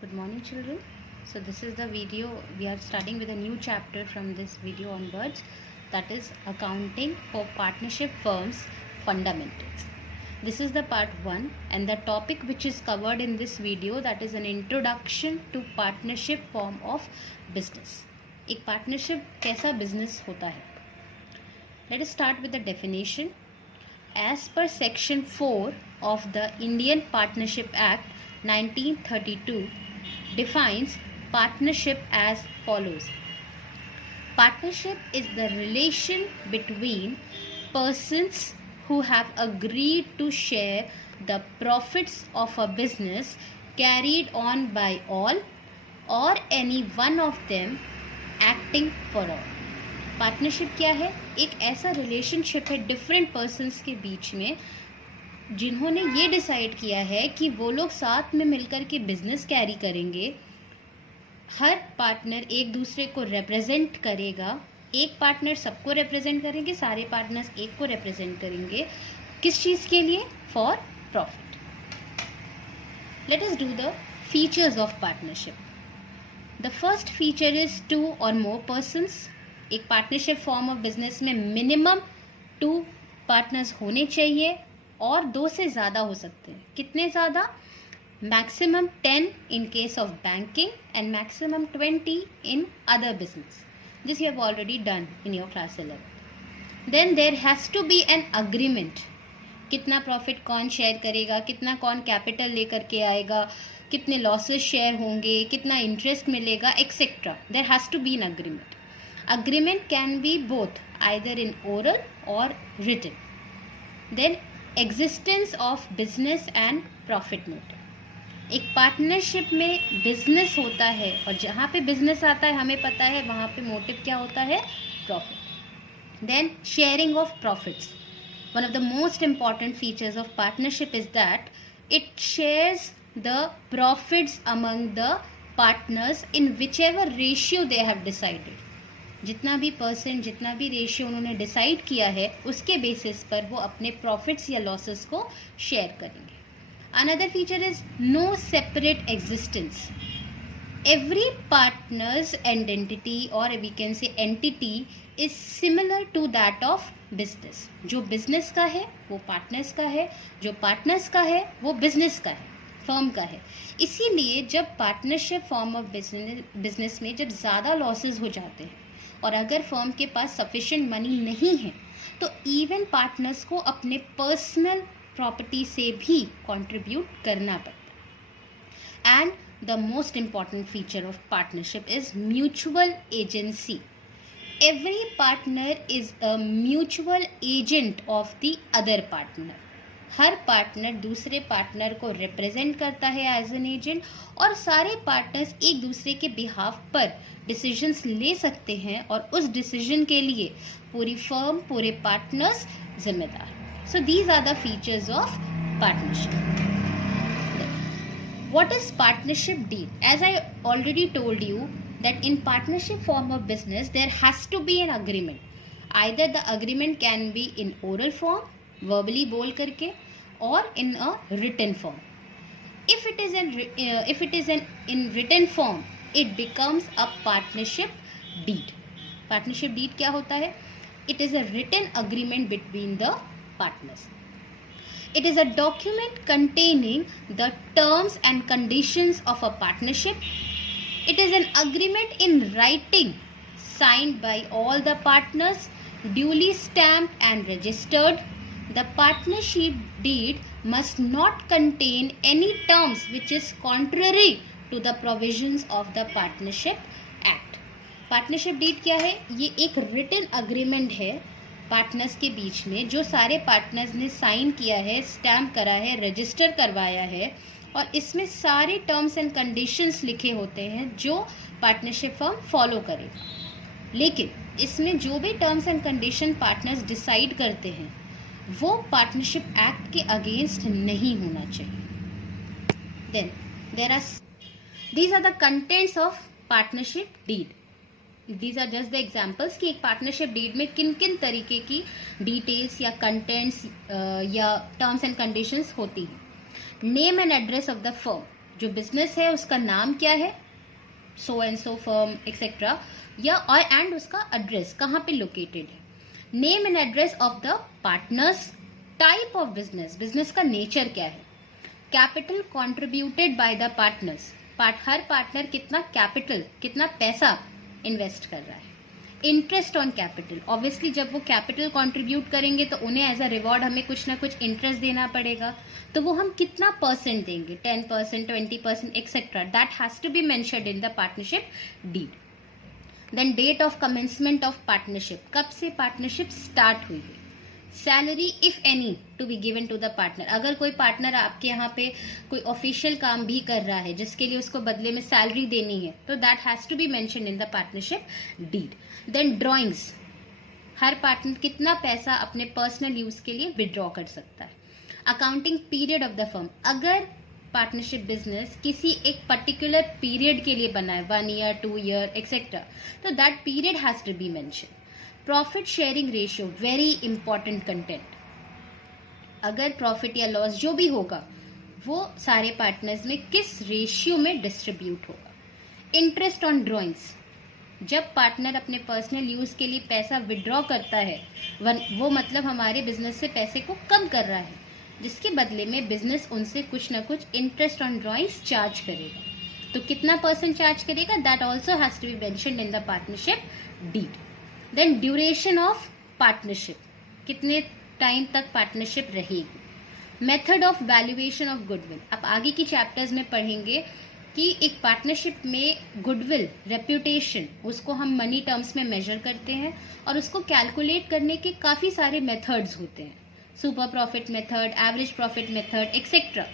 Good morning, children. So this is the video. We are starting with a new chapter from this video onwards, that is accounting for partnership firms fundamentals. This is the part 1, and the topic which is covered in this video, that is an introduction to partnership form of business. एक partnership कैसा business होता है? Let us start with the definition. As per section 4 of the Indian Partnership Act 1932 defines partnership as follows. Partnership is the relation between persons who have agreed to share the profits of a business carried on by all or any one of them acting for all. Partnership क्या है? एक ऐसा relationship है different persons के बीच में जिन्होंने ये decide किया है कि वो लोग साथ में मिलकर के बिजनेस कैरी करेंगे. हर पार्टनर एक दूसरे को रिप्रेजेंट करेगा. एक पार्टनर सबको रिप्रेजेंट करेंगे, सारे पार्टनर्स एक को रिप्रेजेंट करेंगे. किस चीज़ के लिए? For profit. Let us do the features of partnership. The first feature is 2 और मोर पर्सन्स. एक पार्टनरशिप फॉर्म ऑफ बिजनेस में मिनिमम 2 पार्टनर्स होने चाहिए और 2 से ज़्यादा हो सकते हैं. कितने ज़्यादा? Maximum 10 in case of banking and maximum 20 in other business. This you have already done in your class 11. Then there has to be an agreement. कितना प्रॉफिट कौन शेयर करेगा, कितना कौन कैपिटल लेकर के आएगा, कितने लॉसेस शेयर होंगे, कितना इंटरेस्ट मिलेगा, etcetera. There has to be an agreement. Agreement can be both either in oral or written. Then existence of business and profit motive. एक पार्टनरशिप में बिजनेस होता है और जहाँ पे बिजनेस आता है हमें पता है वहाँ पे मोटिव क्या होता है? Profit. Then sharing of profits. One of the most important features of partnership is that it shares the profits among the partners in which ever ratio they have decided. जितना भी परसेंट, जितना भी ratio उन्होंने decide किया है उसके basis पर वो अपने प्रॉफिट्स या लॉसेस को शेयर करेंगे. Another feature is no separate existence. Every partner's identity और we can say entity is similar to that of business. जो बिजनेस का है वो पार्टनर्स का है, जो पार्टनर्स का है वो बिजनेस का है, फर्म का है. इसीलिए जब पार्टनरशिप फॉर्म ऑफ बिजनेस में जब ज़्यादा लॉसेस हो जाते हैं और अगर फर्म के पास सफिशिएंट मनी नहीं है तो इवन पार्टनर्स को अपने पर्सनल प्रॉपर्टी से भी कंट्रीब्यूट करना पड़ता है. And the most important feature of partnership is mutual agency. Every partner is a mutual agent of the other partner. Her partner दूसरे पार्टनर को रिप्रेजेंट करता है एज एन एजेंट और सारे पार्टनर्स एक दूसरे के बिहाफ पर डिसीजंस ले सकते हैं और उस डिसीजन के लिए पूरी फर्म, पूरे पार्टनर्स जिम्मेदार. So these are the features of partnership. What is partnership deed? As I already told you that in partnership form of business there has to be an agreement. Either the agreement can be in oral form, verbally बोल करके, or in a written form. If it is in written form, it becomes a partnership deed. Partnership deed क्या होता है? It is a written agreement between the partners. It is a document containing the terms and conditions of a partnership. It is an agreement in writing signed by all the partners, duly stamped and registered. The partnership deed must not contain any terms which is contrary to the provisions of the Partnership Act. Partnership deed क्या है? ये एक written agreement है partners के बीच में जो सारे partners ने साइन किया है, स्टैम्प करा है, रजिस्टर करवाया है और इसमें सारे टर्म्स एंड कंडीशंस लिखे होते हैं जो पार्टनरशिप फर्म फॉलो करेगा. लेकिन इसमें जो भी terms and condition partners decide करते हैं वो पार्टनरशिप एक्ट के अगेंस्ट नहीं होना चाहिए. Then these are the contents of partnership deed. These are just the examples कि एक पार्टनरशिप डीड में किन किन तरीके की डिटेल्स या कंटेंट्स या टर्म्स एंड कंडीशंस होती हैं. Name and address of the firm. जो बिजनेस है उसका नाम क्या है, so and so firm etcetera, या और एंड उसका एड्रेस कहाँ पे लोकेटेड है, name and address of the partners, type of business, business का नेचर क्या है, capital contributed by the partners, her partner कितना कैपिटल, कितना पैसा इन्वेस्ट कर रहा है, इंटरेस्ट ऑन कैपिटल, ऑब्वियसली जब वो कैपिटल कंट्रीब्यूट करेंगे तो उन्हें एज अ रिवॉर्ड हमें कुछ ना कुछ इंटरेस्ट देना पड़ेगा, तो वो हम कितना परसेंट देंगे, 10%, 20% etcetera, that has to be mentioned in the partnership deed. Then date of commencement of partnership, कब से पार्टनरशिप स्टार्ट हुई है, salary if any to be given to the partner, अगर कोई पार्टनर आपके यहाँ पे कोई ऑफिशियल काम भी कर रहा है जिसके लिए उसको बदले में सैलरी देनी है, तो that has to be mention in the partnership deed. Then drawings, हर पार्टनर कितना पैसा अपने पर्सनल यूज के लिए विड्रॉ कर सकता है. Accounting period of the firm, अगर पार्टनरशिप बिजनेस किसी एक पर्टिकुलर पीरियड के लिए बना है, 1 year 2 year एक्सेट्रा, तो that period has to be mention. Profit sharing ratio, very important content, अगर प्रॉफिट या लॉस जो भी होगा वो सारे पार्टनर्स में किस रेशियो में डिस्ट्रीब्यूट होगा. इंटरेस्ट ऑन ड्रॉइंग्स, जब पार्टनर अपने पर्सनल यूज के लिए पैसा विड्रॉ करता है, वो मतलब हमारे बिजनेस से पैसे को कम कर रहा है, जिसके बदले में बिजनेस उनसे कुछ ना कुछ इंटरेस्ट ऑन ड्रॉइंग्स चार्ज करेगा, तो कितना परसेंट चार्ज करेगा, that also has to be mentioned in the partnership deed. Then duration of partnership, कितने टाइम तक पार्टनरशिप रहेगी. Method of valuation of goodwill, आप आगे की चैप्टर्स में पढ़ेंगे कि एक पार्टनरशिप में गुडविल, रेप्यूटेशन, उसको हम मनी टर्म्स में मेजर करते हैं और उसको कैलकुलेट करने के काफी सारे मेथड्स होते हैं, super profit method, average profit method etcetera.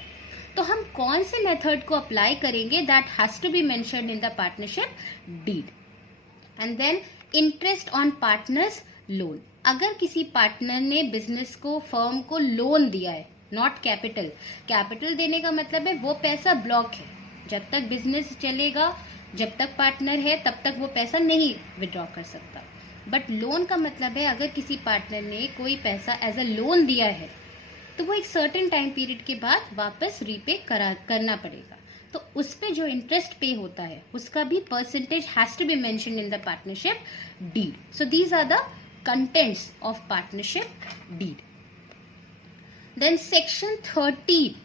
तो हम कौन से मेथड को अप्लाई करेंगे, that has to be mentioned in the partnership deed. And then interest on partners loan, अगर किसी पार्टनर ने बिजनेस को, फर्म को लोन दिया है, नॉट कैपिटल, कैपिटल देने का मतलब है वो पैसा ब्लॉक है, जब तक बिजनेस चलेगा, जब तक पार्टनर है तब तक वो पैसा नहीं विड्रॉ कर सकता. बट लोन का मतलब है अगर किसी पार्टनर ने कोई पैसा एज अ लोन दिया है तो वो एक सर्टेन टाइम पीरियड के बाद वापस रीपे करना पड़ेगा, तो उस पे जो इंटरेस्ट पे होता है उसका भी percentage has to be mentioned in the partnership deed. So these are the contents of partnership deed. Then section 13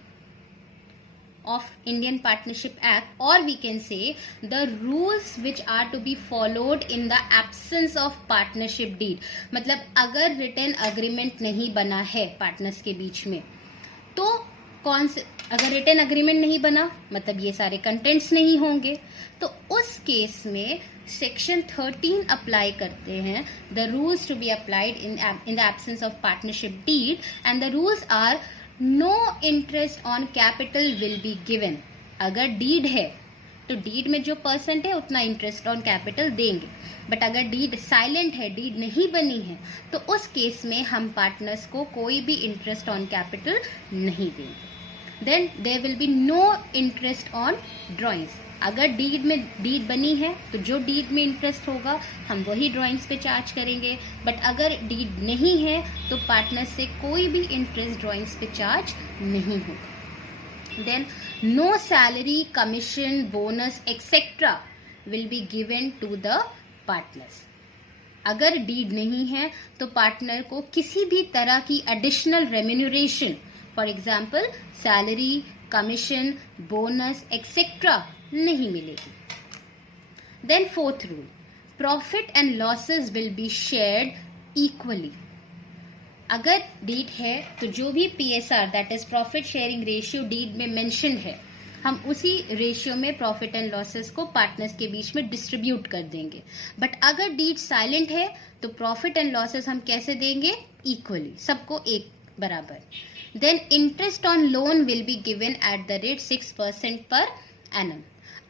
of Indian Partnership Act, or we can say the rules which are to be followed in the absence of partnership deed. मतलब अगर written agreement नहीं बना है partners के बीच में, तो कौन से, अगर रिटन अग्रीमेंट नहीं बना मतलब ये सारे कंटेंट्स नहीं होंगे, तो उस केस में सेक्शन 13 अप्लाई करते हैं. The rules to be applied in the absence of partnership deed, and the rules are no interest on capital will be given. अगर डीड है तो डीड में जो परसेंट है उतना इंटरेस्ट ऑन कैपिटल देंगे, बट अगर डीड साइलेंट है, डीड नहीं बनी है, तो उस केस में हम पार्टनर्स को कोई भी इंटरेस्ट ऑन कैपिटल नहीं देंगे. Then there will be no interest on drawings. अगर डीड बनी है तो जो डीड में इंटरेस्ट होगा हम वही ड्राइंग्स पे चार्ज करेंगे, बट अगर डीड नहीं है तो पार्टनर से कोई भी इंटरेस्ट ड्राइंग्स पे चार्ज नहीं होगा. Then no salary, commission, bonus etcetera will be given to the partners. अगर डीड नहीं है तो पार्टनर को किसी भी तरह की additional remuneration, for example salary, commission, bonus etcetera नहीं मिलेगी. Then fourth rule, profit and losses will be shared equally. अगर डीड है तो जो भी PSR, that is profit sharing ratio, deed में मेंशन्ड है, हम उसी रेशियो में प्रॉफिट एंड लॉसेस को पार्टनर्स के बीच में डिस्ट्रीब्यूट कर देंगे. बट अगर डीड साइलेंट है तो प्रॉफिट एंड लॉसेस हम कैसे देंगे, इक्वली, सबको एक बराबर. Then interest on loan will be given at the rate 6% per annum.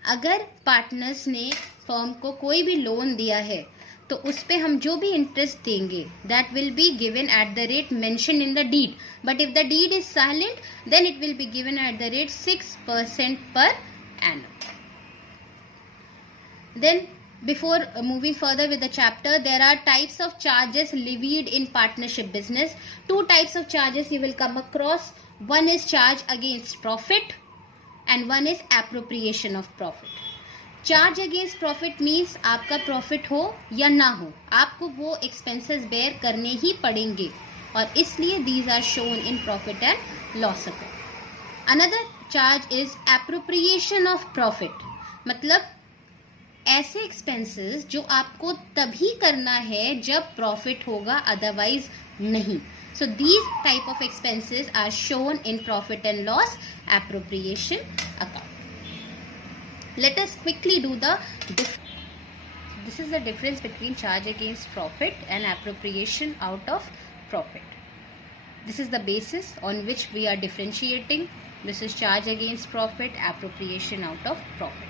अगर पार्टनर्स ने फर्म को कोई भी लोन दिया है तो उस पे हम जो भी इंटरेस्ट देंगे that will be given at the rate mention in the deed, but if the deed is silent then it will be given at the rate 6% per annum. Then before moving further with the chapter, there are types of charges levied in partnership business. 2 types of charges you will come across. One is charge against profit and one is appropriation of profit. Charge against profit means आपका profit हो या ना हो, आपको वो expenses bear करने ही पड़ेंगे, और इसलिए these are shown in profit and loss account. Another charge is appropriation of profit. मतलब ऐसे expenses जो आपको तभी करना है जब profit होगा, otherwise नहीं. So these type of expenses are shown in profit and loss appropriation account. Let us quickly do the this is the difference between charge against profit and appropriation out of profit. This is the basis on which we are differentiating. This is charge against profit, appropriation out of profit.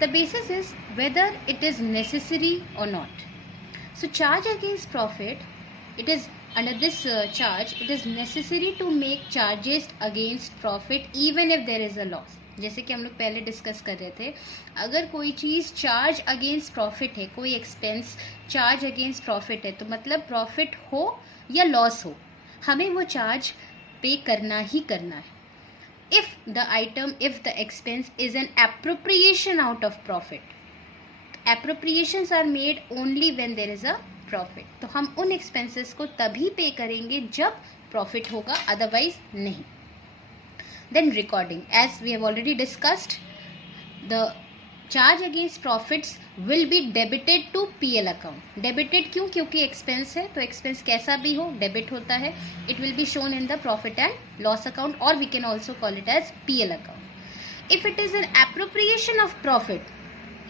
The basis is whether it is necessary or not. So charge against profit, it is under this charge, it is necessary to make charges against profit even if there is a loss. जैसे कि हम लोग पहले discuss कर रहे थे, अगर कोई चीज़ चार्ज अगेंस्ट प्रॉफिट है, कोई एक्सपेंस चार्ज अगेंस्ट प्रॉफिट है, तो मतलब प्रॉफिट हो या लॉस हो, हमें वो चार्ज पे करना ही करना है. If the expense is an appropriation out of profit, appropriations are made only when there is a profit. तो हम उन एक्सपेंसेस को तभी पे करेंगे जब प्रॉफिट होगा, अदरवाइज नहीं. Then recording, as we have already discussed, the charge against profits will be debited to PL account. Debited क्यों? क्योंकि expense है, तो expense कैसा भी हो debit होता है. It will be shown in the profit and loss account, or we can also call it as PL account. If it is an appropriation of profit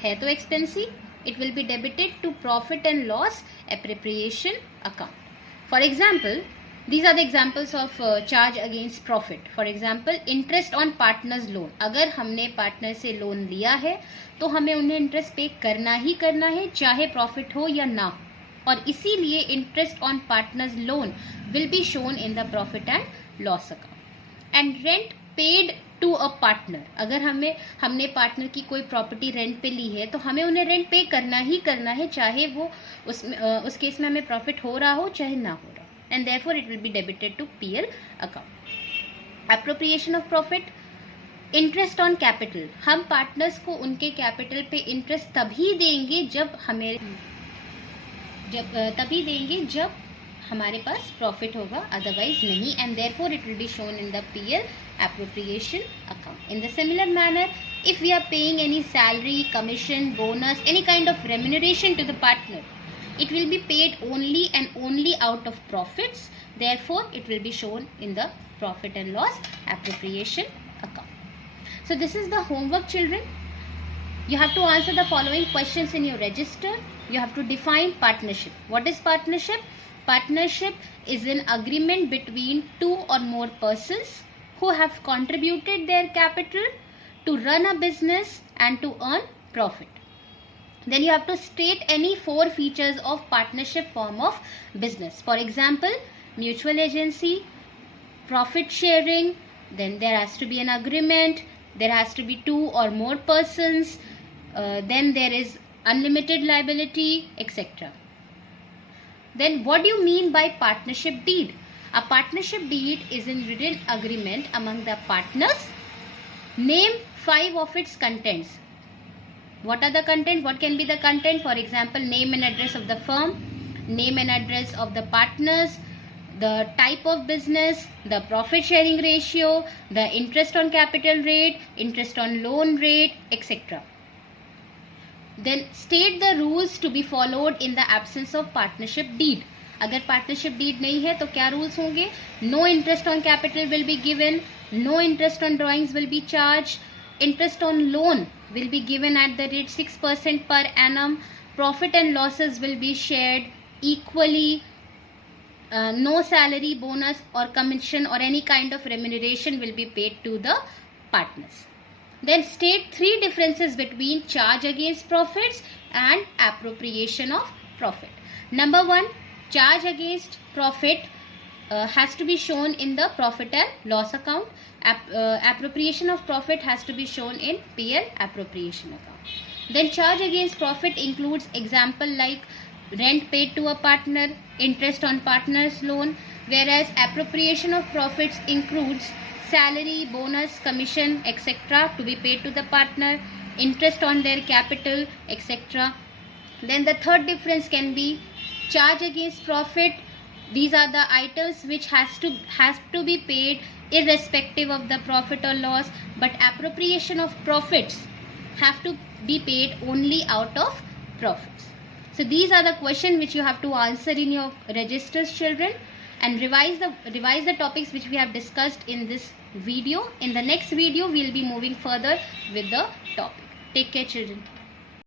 है तो expense he, it will be debited to profit and loss appropriation account. For example, these are the examples of charge against profit. For example, interest on partners loan. अगर हमने partner से loan लिया है तो हमें उन्हें इंटरेस्ट पे करना ही करना है, चाहे प्रॉफिट हो या ना हो, और इसीलिए interest on partners loan will be shown in the profit and loss account. And rent paid to a partner, अगर हमने पार्टनर की कोई प्रॉपर्टी रेंट पे ली है तो हमें उन्हें रेंट पे करना ही करना है, चाहे वो उस केस में हमें प्रॉफिट हो रहा हो चाहे ना हो रहा, and therefore it will be debited to PL account. Appropriation of profit, interest on capital. हम पार्टनर्स को उनके कैपिटल पे इंटरेस्ट तभी देंगे जब हमारे पास प्रॉफिट होगा, अदरवाइज नहीं, and therefore it will be shown in the PL appropriation account. In the similar manner, if we are paying any salary, commission, bonus, any kind of remuneration to the partner, it will be paid only and only out of profits. Therefore, it will be shown in the profit and loss appropriation account. So this is the homework, children. You have to answer the following questions in your register. You have to define partnership. What is partnership? Partnership is an agreement between two or more persons who have contributed their capital to run a business and to earn profit. Then you have to state any 4 features of partnership form of business. For example, mutual agency, profit sharing, then there has to be an agreement, there has to be 2 or more persons, then there is unlimited liability, etc. Then what do you mean by partnership deed? A partnership deed is a written agreement among the partners. Name 5 of its contents. What are the content? What can be the content? For example, name and address of the firm, name and address of the partners, the type of business, the profit sharing ratio, the interest on capital rate, interest on loan rate, etc. Then state the rules to be followed in the absence of partnership deed. अगर partnership deed नहीं है तो क्या rules होंगे? No interest on capital will be given, no interest on drawings will be charge, interest on loan will be given at the rate 6% per annum, profit and losses will be shared equally, no salary, bonus or commission or any kind of remuneration will be paid to the partners. Then state 3 differences between charge against profits and appropriation of profit. Number 1, charge against profit has to be shown in the profit and loss account. Appropriation of profit has to be shown in PL appropriation account. Then charge against profit includes example like rent paid to a partner, interest on partner's loan, whereas appropriation of profits includes salary, bonus, commission, etc. to be paid to the partner, interest on their capital, etc. Then the third difference can be charge against profit. These are the items which has to be paid irrespective of the profit or loss, but appropriation of profits have to be paid only out of profits. So these are the questions which you have to answer in your registers, children, and revise the topics which we have discussed in this video. In the next video, we will be moving further with the topic. Take care, children.